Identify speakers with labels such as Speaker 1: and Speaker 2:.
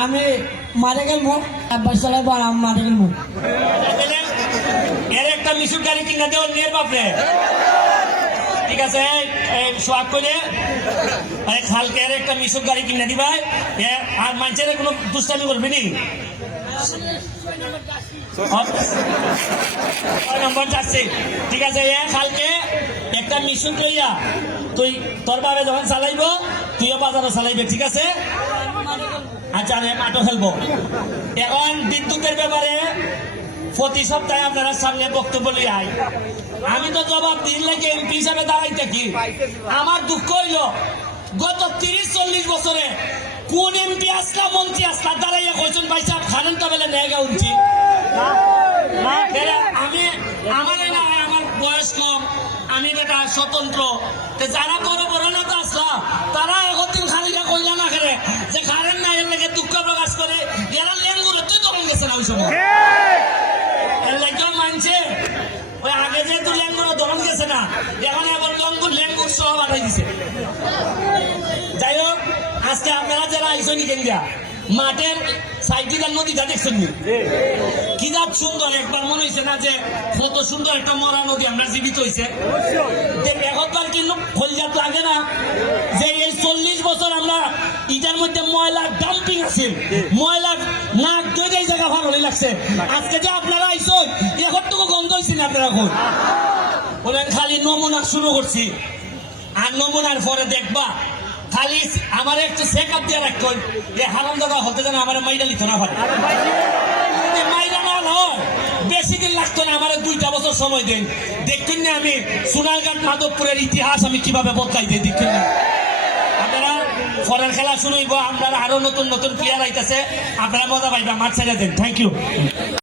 Speaker 1: আমি মারে গেলবো আব্বাস চালাইবো আর আমি মারে গেলবো
Speaker 2: এর একটা মিশুক গাড়ি কিনা দেও, নিয়ে বাপরে। ঠিক আছে সোয়াগ করে এই খালকে এর একটা মিশুক গাড়ি কিনে দিবাই আর মানুষের কোনো দুষ্টামি করবি নি? ছয় নম্বর যাচ্ছে। ঠিক আছে, এ, খালকে একটা মিশুক লইয়া তুই তোর বাবে যখন চালাইব তুইও বাজারও চালাইবে, ঠিক আছে? আচ্ছা আমি মাঠও খেলব। এখন বিদ্যুতের ব্যাপারে প্রতি সপ্তাহে আপনারা সামনে বক্তব্য নিয়ে আই আমি তো জবাব দিন লাগে এমপি হিসাবে দাঁড়াই থাকি। আমার দুঃখ হইল, গত তিরিশ, চল্লিশ বছরে কোন এমপি আসলা, মন্ত্রী আসলা, দাঁড়াইয়া কইছেন, ভাই সাহেব, খানেন তো বেলে নেগা উঠছি। আমি আমার না বয়স কম, আমি বেটা স্বতন্ত্র। যারা ওই সময়। লেগে মানছে ওই আগে যে তুই দমন গেছে না এখন আবার লঙ্গুর লেঙ্গুর সহ বাড়াই দিছে। যাই হোক আজকে আপনারা যারা আইসো নি কেন্দ্রা মাঠের সাইকেল নদীটা দেখছেন নি? কি? যা সুন্দর একবার মনে হয়েছে না যে কত সুন্দর একটা মরা নদী আমরা জীবিত হয়েছে একবার কিন্তু ফলজাত লাগে না। ইটার মধ্যে ময়লা ডাম্পিং আছে। ময়লা নাক দুই এই জায়গা ভালো লাগছে। আজকে যে আপনারা আইসো এখন তো গন্ধ হয়েছে না আপনারা এখন? বলেন, খালি নমুনা শুরু করছি। আর নমুনার পরে দেখবা, খালি আমার একটু চেক আপ দিয়ে রাখতো যে হারাম দাদা, হতে যেন আমার মাইরা লিখতো না পারে মাইরা না হয়। বেশি দিন লাগতো না, আমার দুইটা বছর সময় দেন। দেখতেন না আমি সোনারঘাট মাধবপুরের ইতিহাস আমি কীভাবে বদলাই দিই দেখতেন না। আপনারা খেলা শুরু হইব আপনারা আরও নতুন নতুন প্লেয়ার আইতেছে, আপনারা মজা পাইবা, মাঠ ছেড়ে দেন। Thank you